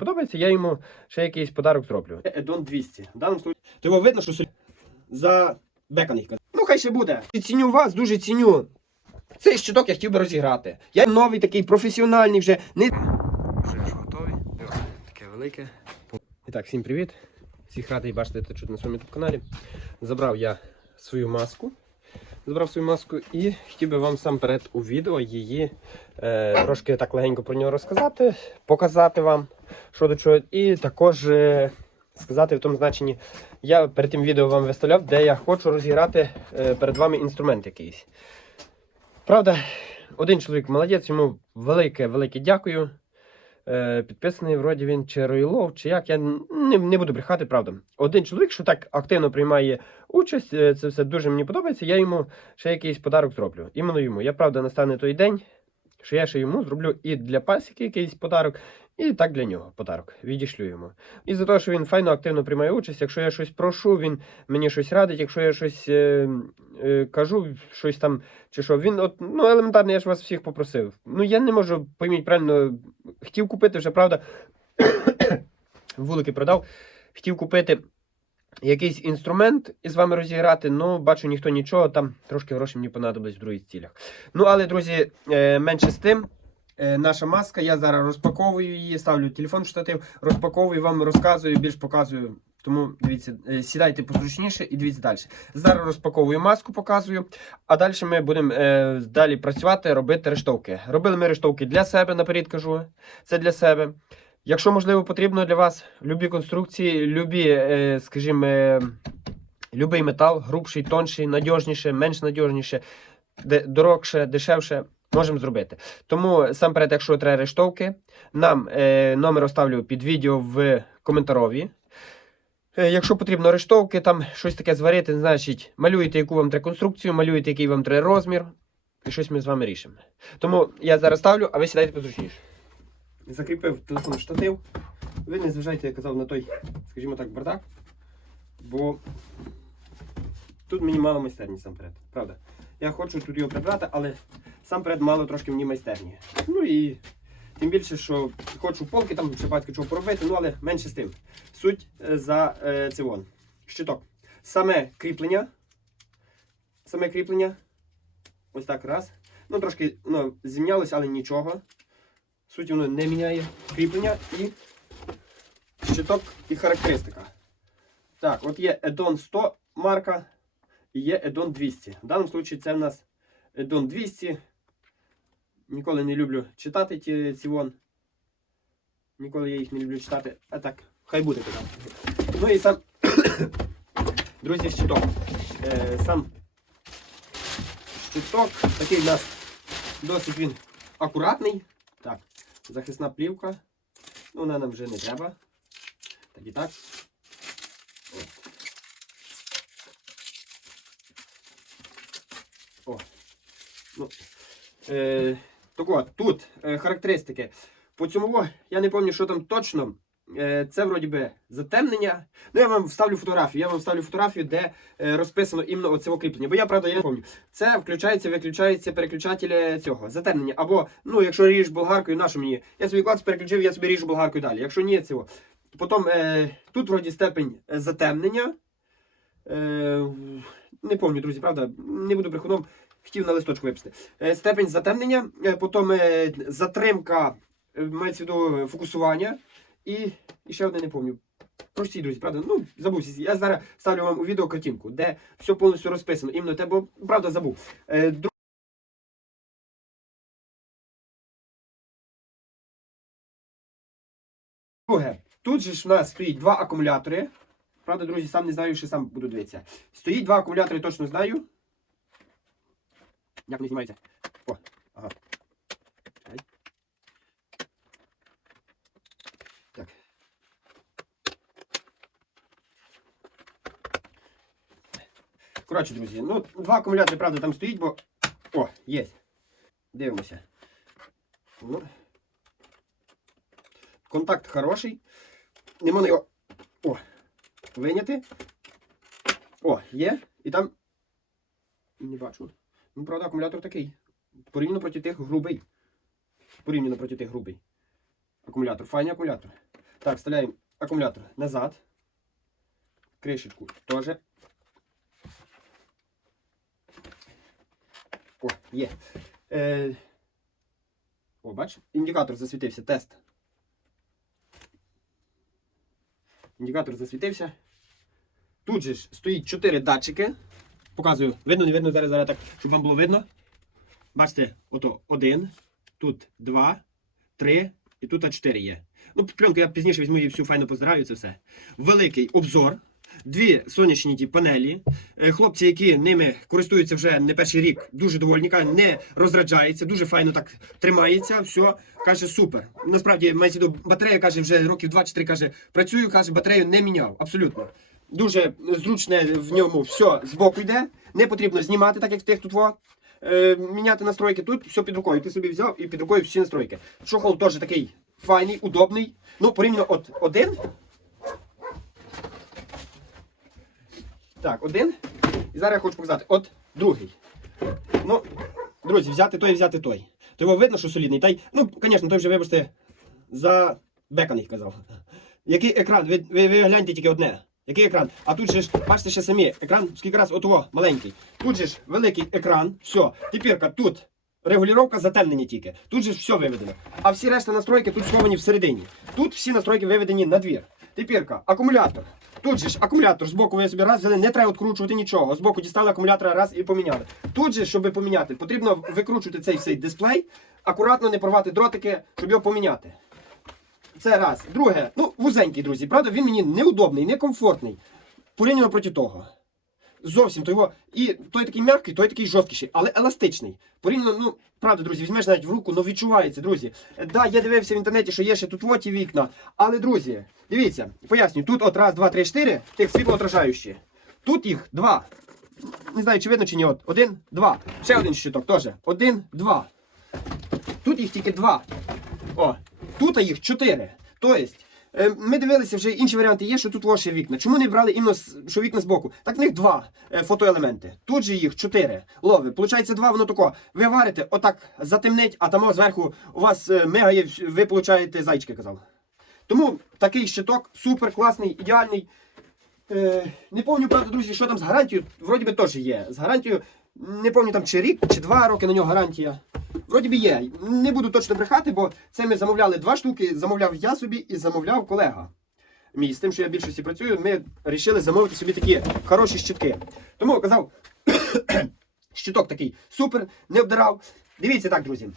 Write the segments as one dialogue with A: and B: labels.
A: подобається, я йому ще якийсь подарок зроблю. Едон 200. В даному случаї. То його видно, що за беканий. Ну, хай ще буде. Ціню вас, дуже ціню. Цей щиток я хотів би розіграти. Я новий такий професіональний вже. Не... Вже ж готовий. Таке велике. І так, всім привіт. Всіх радий бачити те чути на своєму каналі. Забрав я свою маску. Забрав свою маску і хотів би вам сам перед у відео її е, трошки так легенько про нього розказати, показати вам, що до чого. І також е, сказати в тому значенні, я перед тим відео вам виставляв, де я хочу розіграти е, перед вами інструмент якийсь. Правда, один чоловік молодець, йому велике, велике дякую. Е, підписаний, вроді він чи Ройлов, чи як, я не, не буду брехати, правда. Один чоловік, що так активно приймає участь, е, це все дуже мені подобається. Я йому ще якийсь подарок зроблю. Іменно йому. Я правда настане той день, що я ще йому зроблю і для пасіки якийсь подарок, і так для нього подарок. Відішлю йому. І за те, що він файно активно приймає участь, якщо я щось прошу, він мені щось радить, якщо я щось е, е, кажу, щось там, чи що, він от, ну елементарно, я ж вас всіх попросив. Ну я не можу, пойміть правильно, хотів купити вже, правда, вулики продав, хотів купити якийсь інструмент і з вами розіграти, ну, бачу, ніхто нічого, там трошки грошей мені понадобилось в других цілях. Ну, але, друзі, е, менше з тим. е, Наша маска, я зараз розпаковую її, ставлю телефон в штатив, розпаковую вам, розказую, більш показую. Тому дивіться, е, сідайте позручніше і дивіться далі. Зараз розпаковую маску, показую. А далі ми будемо е, далі працювати, робити рештовки. Робили ми рештовки для себе, наперед кажу. Це для себе. Якщо можливо потрібно для вас любі конструкції, любі, е, скажімо, е, любий метал, грубший, тонший, надіжніше, менш надіжніше, дорогше, дешевше. Можемо зробити. Тому сам перед, якщо треба рештовки, нам е, номер оставлю під відео в коментарові. Е, якщо потрібно рештовки, там щось таке зварити, значить малюєте, яку вам треба конструкцію, малюєте, який вам треба розмір, і щось ми з вами рішимо. Тому я зараз ставлю, а ви сідайте позручніше. Закріпив телефон штатив. Ви не зважайте, я казав, на той, скажімо так, бардак. Бо тут мені мало майстерні сам перед. Правда. Я хочу тут його прибрати, але сам перед мало трошки мені майстерні. Ну і тим більше, що хочу полки, там ще батько чого поробити, ну але менше з тим. Суть е, за е, це вон. Щиток. Саме кріплення. Саме кріплення. Ось так раз. Ну, трошки ну, зімнялось, але нічого. Суть воно не міняє кріплення і щиток і характеристика. Так, от є Edon 100 марка і є Edon 200. В даному випадку це в нас Edon 200. Ніколи не люблю читати ті, ці вон. Ніколи я їх не люблю читати. А так, хай буде тоді. Ну і сам, друзі, щиток. Е, сам щиток такий у нас досить він акуратний. Так, захисна плівка. Ну, вона нам вже не треба. Так і так. О. О. Ну, е, так от, тут е, характеристики. По цьому я не пам'ятаю, що там точно. Е, це вроді би затемнення. Ну, я вам вставлю фотографію. Я вам вставлю фотографію, де е, розписано іменно оце кріплення. Бо я, правда, я не пам'ятаю. Це включається, виключається переключатель цього затемнення. Або, ну, якщо ріж болгаркою, на що мені? Я собі клац переключив, я собі ріжу болгаркою далі. Якщо ні, цього. Потім е, тут вроді степень затемнення. Е, не пам'ятаю, друзі, правда, не буду брехуном. Хотів на листочку виписати. Е, степень затемнення, е, потім е, затримка, мається в виду фокусування. І, і ще одне не пам'ятаю. Прості, друзі, правда, ну забувся. Я зараз ставлю вам у відео картинку, де все повністю розписано. Іменно те, бо правда забув. Друге, тут же ж у нас стоїть два акумулятори. Правда, друзі, сам не знаю, що сам буду дивитися. Стоїть два акумулятори, точно знаю. Як вони знімаються? О, ага. Чекай. Так. Коротше, друзі, ну, два акумулятори, правда, там стоїть, бо. О, є. Дивимося. Ну. Контакт хороший. Не можна його. О! Виняти. О, є. І там. Не бачу. Ну, правда, акумулятор такий. Порівняно проти тих грубий. Порівняно проти тих грубий. Акумулятор. Файний акумулятор. Так, вставляємо акумулятор назад. Кришечку теж. О, є. Е... О, бач, індикатор засвітився, тест. Індикатор засвітився. Тут же ж стоїть 4 датчики. Показую. Видно, не видно зараз, зараз так, щоб вам було видно. Бачите, ото один, тут два, три і тут чотири є. Ну, пленку я пізніше візьму і всю файно поздравлю це все. Великий обзор. Дві сонячні ті панелі. Е, Хлопці, які ними користуються вже не перший рік, дуже довольні, не розраджається, дуже файно так тримається. Все каже, супер. Насправді, мається до батарея каже, вже років 2-3 каже, працюю, каже, батарею не міняв. Абсолютно. Дуже зручне в ньому все збоку йде. Не потрібно знімати, так як в тих тут во. Е, міняти настройки тут, все під рукою. Ти собі взяв і під рукою всі настройки. Чохол теж такий файний, удобний. Ну, порівняно от один. Так, один. І зараз я хочу показати. От другий. Ну, друзі, взяти той, взяти той. То його видно, що солідний. Та й, ну, звісно, той вже, вибачте, за беканий казав. Який екран? Ви, ви, ви гляньте тільки одне. Який екран? А тут же ж, бачите ще самі, екран скільки раз отого маленький. Тут же ж великий екран. Все. Тепер тут регулювання затемнення тільки. Тут же ж все виведено. А всі решта настройки тут сховані всередині. Тут всі настройки виведені на двір. Тепер акумулятор. Тут же ж акумулятор збоку ви собі раз взяли, не треба відкручувати нічого. Збоку дістали акумулятора раз і поміняли. Тут же, щоб поміняти, потрібно викручувати цей всей дисплей, акуратно не порвати дротики, щоб його поміняти. Це раз. Друге, ну, вузенький, друзі. Правда, він мені неудобний, некомфортний. Порівняно проти того. Зовсім то його. І той такий м'який, той такий жорсткіший, але еластичний. Порівняно, ну, правда, друзі, візьмеш навіть в руку, ну відчувається, друзі. Да, я дивився в інтернеті, що є ще тут воті вікна. Але, друзі, дивіться, пояснюю, тут от раз, два, три, чотири, тих світлоотражаючі. Тут їх два. Не знаю, чи видно, чи ні. От. Один, два. Ще один щиток теж. Один, два. Тут їх тільки два. О, тут їх чотири. Тобто, е, ми дивилися вже інші варіанти є, що тут лише вікна. Чому не брали іменно з- що вікна збоку? Так в них два е, фотоелементи. Тут же їх чотири лови. Получається, два, воно тако. Ви варите, отак затемнить, а там зверху у вас е, мигає, ви получаєте зайчики, казав. Тому такий щиток супер класний, ідеальний. Не пам'ятаю, правда, друзі, що там з гарантією. Вроді би теж є. З гарантією, не пам'ятаю там чи рік, чи два роки на нього гарантія. Вроді би є. Не буду точно брехати, бо це ми замовляли два штуки, замовляв я собі і замовляв колега. Мій з тим, що я більшості працюю, ми вирішили замовити собі такі хороші щитки. Тому казав, щиток такий супер, не обдирав. Дивіться так, друзі.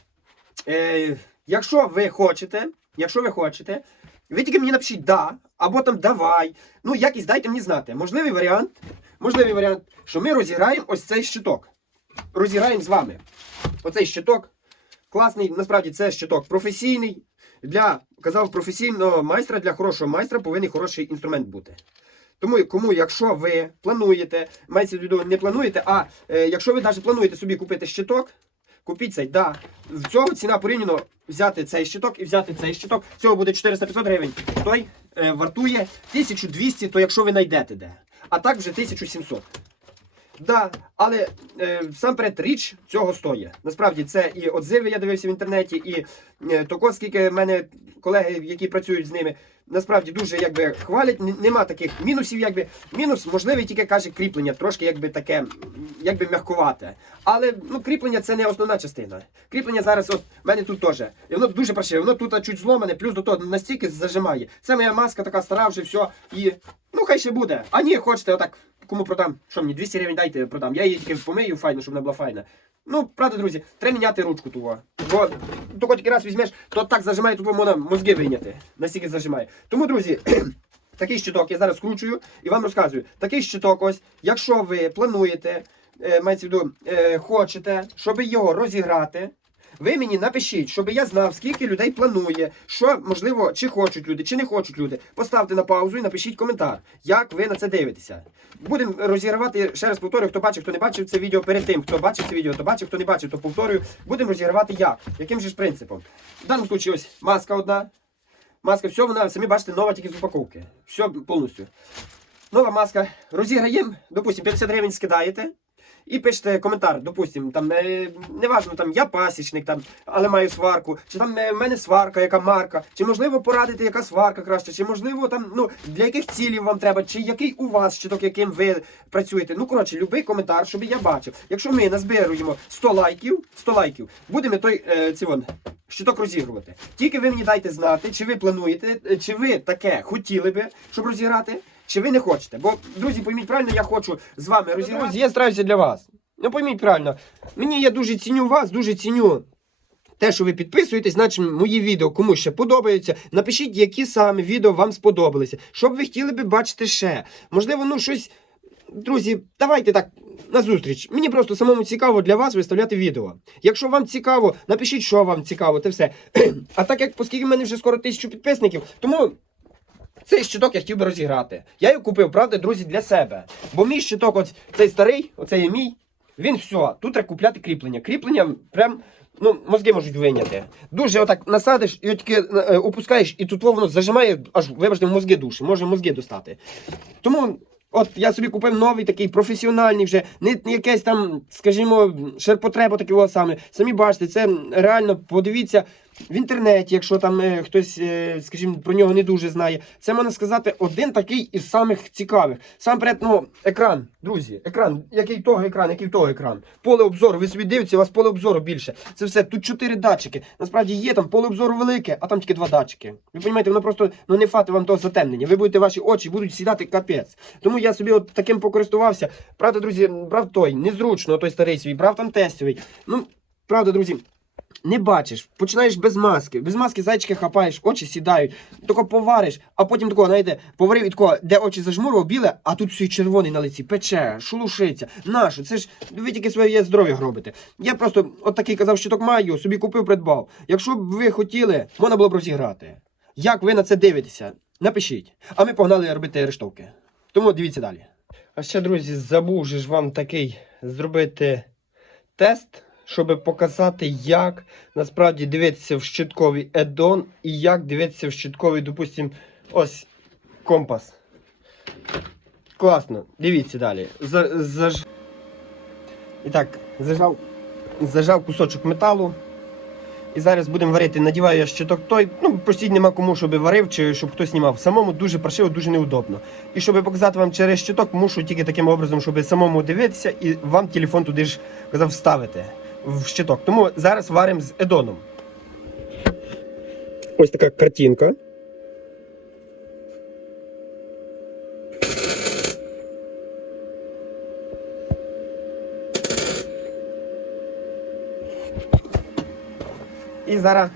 A: Е, якщо ви хочете, якщо ви хочете, ви тільки мені напишіть да, або там давай. Ну, якісь дайте мені знати. Можливий варіант, можливий варіант, що ми розіграємо ось цей щиток. Розіграємо з вами. Оцей щиток. Класний, насправді це щиток професійний. Для, казав, професійного майстра, для хорошого майстра повинен хороший інструмент бути. Тому кому, якщо ви плануєте, мається в не плануєте, а е, якщо ви навіть плануєте собі купити щиток, купіть цей. Да. В цього ціна порівняно взяти цей щиток і взяти цей щиток. Цього буде 400-500 гривень. Той е, вартує 1200, то якщо ви знайдете де. А так вже 1700. Да, але е, всамперед річ цього стоїть. Насправді це і отзиви я дивився в інтернеті, і е, тако, скільки мене колеги, які працюють з ними, насправді дуже якби хвалять. Нема таких мінусів, якби мінус можливий тільки каже кріплення, трошки якби таке, якби м'ягкувате. Але ну кріплення це не основна частина. Кріплення зараз, от в мене тут теж. І воно дуже паршиве, воно тут чуть зломане, плюс до того настільки зажимає. Це моя маска така стара вже все. І ну хай ще буде. А ні, хочете отак. Кому продам? Що мені 200 гривень дайте продам. Я її тільки помию файно, щоб вона була файна. Ну, правда, друзі, треба міняти ручку того. Бо тільки тільки раз візьмеш, то так зажимає, тут можна мозги вийняти. Настільки зажимає. Тому, друзі, такий щиток я зараз скручую і вам розказую. Такий щиток, ось, якщо ви плануєте, е, мається в виду, е, хочете, щоб його розіграти. Ви мені напишіть, щоб я знав, скільки людей планує, що можливо, чи хочуть люди, чи не хочуть люди. Поставте на паузу і напишіть коментар, як ви на це дивитеся. Будемо розігравати, ще раз повторюю, хто бачив, хто не бачив це відео перед тим, хто бачив це відео, хто бачив, хто не бачив, то повторюю. Будемо розігравати як? Яким же ж принципом? В даному випадку ось маска одна. Маска, все, вона самі бачите, нова тільки з упаковки. Все повністю. Нова маска. Розіграємо, допустимо, 50 гривень скидаєте. І пишете коментар, допустимо, там е, неважно, там я пасічник, там, але маю сварку, чи там е, в мене сварка, яка марка, чи можливо порадити, яка сварка краще, чи можливо там ну для яких цілів вам треба, чи який у вас щиток, яким ви працюєте. Ну коротше, любий коментар, щоб я бачив. Якщо ми назбируємо 100 лайків, 100 лайків, будемо той е, ці щиток розігрувати. Тільки ви мені дайте знати, чи ви плануєте, е, чи ви таке хотіли би, щоб розіграти, чи ви не хочете. Бо, друзі, пойміть правильно, я хочу з вами розіграти. Друзі, я стараюся для вас. Ну пойміть правильно, мені я дуже ціню вас, дуже ціню. Те, що ви підписуєтесь, значить мої відео комусь ще подобаються. Напишіть, які саме відео вам сподобалися. Що б ви хотіли би бачити ще. Можливо, ну щось. Друзі, давайте так на зустріч. Мені просто самому цікаво для вас виставляти відео. Якщо вам цікаво, напишіть, що вам цікаво, те все. А так як, оскільки в мене вже скоро тисячу підписників, тому цей щиток я хотів би розіграти. Я його купив, правда, друзі, для себе. Бо мій щиток, от цей старий, оцей є мій, він все. Тут треба купляти кріплення. Кріплення прям. Ну, мозги можуть виняти. Дуже отак насадиш і тільки е, опускаєш, і тут воно зажимає, аж вибачте, мозги душі, може мозги достати. Тому от я собі купив новий такий професіональний вже, не якесь там, скажімо, шерпотреба такого саме. Самі бачите, це реально подивіться в інтернеті, якщо там е, хтось, е, скажімо, про нього не дуже знає. Це можна сказати один такий із самих цікавих. Сам перед, ну, екран, друзі, екран, який того екран, який того екран. Поле обзору, ви собі дивитеся, у вас поле обзору більше. Це все. Тут чотири датчики. Насправді є там поле обзору велике, а там тільки два датчики. Ви розумієте, воно просто ну не фати вам того затемнення. Ви будете ваші очі будуть сідати капець. Тому я собі от таким покористувався. Правда, друзі, брав той, незручно, той старий свій, брав там тестовий. Ну, правда, друзі. Не бачиш, починаєш без маски. Без маски зайчики хапаєш, очі сідають, тако повариш, а потім такого, знаєте, поварив і такого, де очі зажмурував біле, а тут все червоний на лиці, пече, шелушиться. Нащо? Це ж ви тільки своє здоров'я робите. Я просто от такий казав, що так маю, собі купив, придбав. Якщо б ви хотіли, можна було б розіграти. Як ви на це дивитеся? Напишіть. А ми погнали робити рештовки. Тому дивіться далі. А ще, друзі, забув же ж вам такий зробити тест, щоб показати, як насправді дивитися в щитковий едон і як дивитися в щитковий, допустим, ось компас. Класно, дивіться далі. За, заж... І так, зажав, зажав кусочок металу. І зараз будемо варити. Надіваю я щиток той. Ну, постійно нема кому, щоб варив чи щоб хтось знімав. Самому дуже паршиво, дуже неудобно. І щоб показати вам через щиток, мушу тільки таким образом, щоб самому дивитися і вам телефон туди ж казав вставити в щиток. Тому зараз варимо з едоном. Ось така картинка. І зараз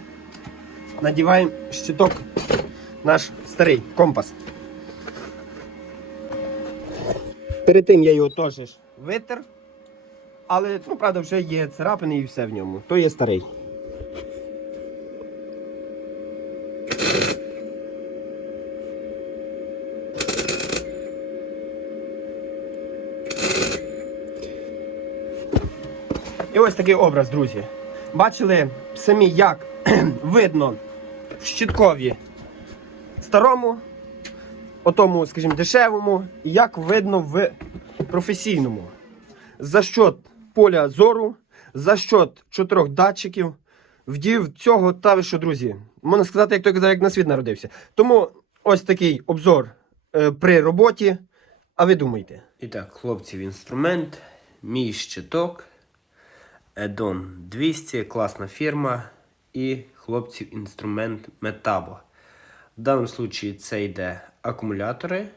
A: надіваємо щиток наш старий компас. Перед тим я його теж витер. Але, ну, правда, вже є царапини і все в ньому. То є старий. І ось такий образ, друзі. Бачили самі, як видно в щиткові старому, отому, скажімо, дешевому, і як видно в професійному. За счет поля зору, за счет чотирьох датчиків, вдів цього та що, друзі. Можна сказати, як той як на світ народився. Тому ось такий обзор е, при роботі. А ви думайте. І так, хлопців, інструмент, мій щиток. Едон 200, класна фірма. І хлопців інструмент Metabo. В даному випадку це йде акумулятори.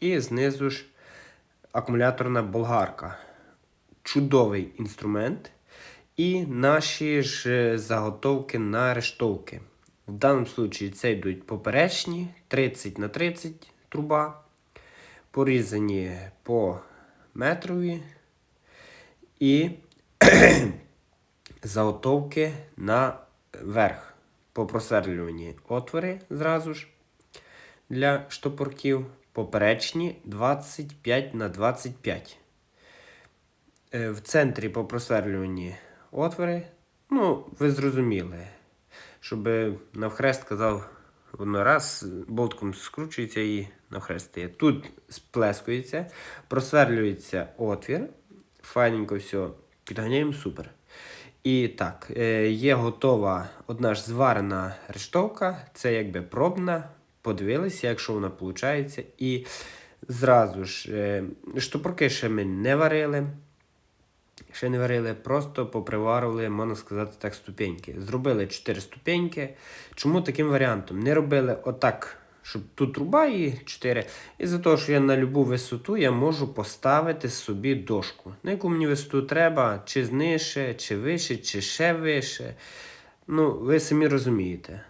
A: І знизу ж акумуляторна болгарка. Чудовий інструмент. І наші ж е, заготовки на рештовки. В даному випадку це йдуть поперечні 30 на 30 труба. Порізані по метрові. І заготовки на верх. По просверлюванні отвори зразу ж для штопорків. Поперечні 25 на 25. Е, В центрі по просверлюванні отвори. Ну, ви зрозуміли. Щоб навхрест казав, воно раз болтком скручується і навхрест стає. Тут сплескується, просверлюється отвір Файненько все. Підганяємо супер. І так, е, є готова одна ж зварена рештовка. Це якби пробна. Подивилися, якщо вона виходить. І зразу ж е, штопорки ще ми не варили. Ще не варили, просто поприварили, можна сказати так, ступеньки. Зробили 4 ступеньки. Чому таким варіантом? Не робили отак, щоб тут труба і 4. І за того, що я на любу висоту я можу поставити собі дошку. На яку мені висоту треба, чи знижче, чи вище, чи ще вище. Ну, ви самі розумієте.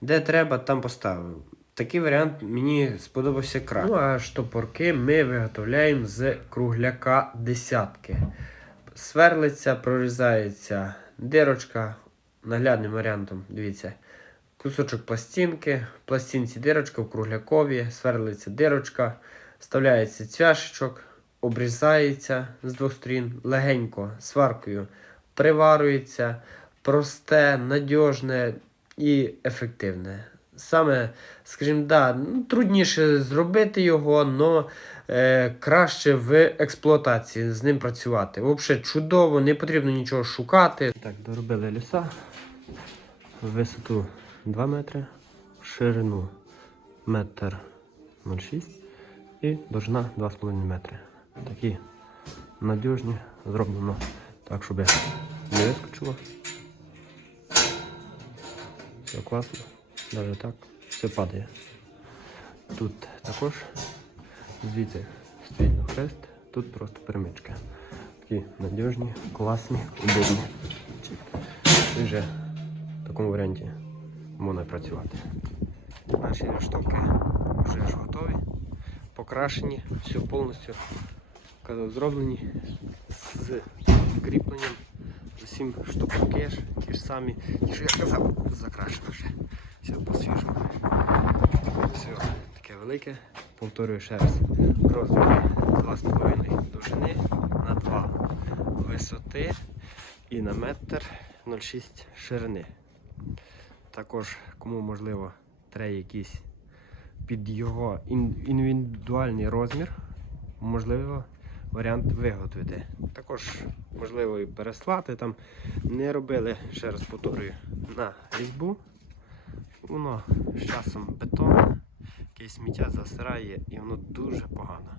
A: Де треба, там поставив. Такий варіант мені сподобався краще. Ну, а штопорки ми виготовляємо з кругляка десятки. Сверлиться, прорізається дирочка. Наглядним варіантом, дивіться, кусочок пластинки, в пластинці дирочка в круглякові, сверлиться дирочка, вставляється цвяшечок, обрізається з двох сторін, легенько сваркою приварюється, просте, надіжне і ефективне. Саме, скажімо, да, ну, трудніше зробити його, але е, краще в експлуатації з ним працювати. Взагалі чудово, не потрібно нічого шукати. Так, доробили ліса. Висоту 2 метри, ширину метр 0,6 і довжина 2,5 метри. Такі надіжні, зроблено так, щоб не вискочило. Все класно. Навіть так, все падає. Тут також звідси стоїть хрест, тут просто перемичка. Такі надіжні, класні, удобні. І вже в такому варіанті можна працювати. Наші штуки вже ж готові, покрашені, все повністю казав, зроблені з кріпленням. Усім штуки ж, ті ж самі, ті, що я казав, закрашено вже. Все по-свіжому. Все таке велике. Повторюю ще раз. Розмір 2,5 довжини на 2 висоти і на метр 0,6 ширини. Також, кому можливо, треба якийсь під його індивідуальний розмір, можливо, варіант виготовити. Також можливо і переслати там. Не робили, ще раз повторюю, на різьбу. Воно з часом бетон, якесь сміття засирає і воно дуже погано.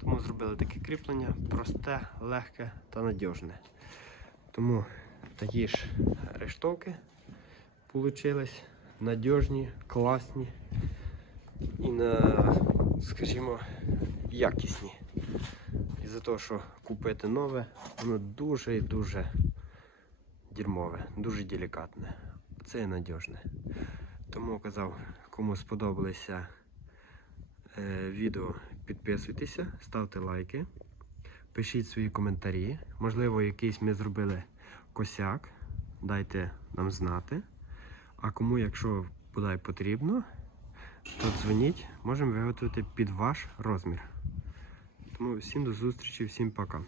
A: Тому зробили таке кріплення просте, легке та надіжне. Тому такі ж рештовки получились надіжні, класні і на, скажімо, якісні. І за те, що купити нове, воно дуже і дуже дерьмове, дуже делікатне. Це і надіжне. Тому казав, кому сподобалося е, відео, підписуйтеся, ставте лайки, пишіть свої коментарі. Можливо, якийсь ми зробили косяк, дайте нам знати. А кому, якщо буде потрібно, то дзвоніть, можемо виготовити під ваш розмір. Тому всім до зустрічі, всім пока.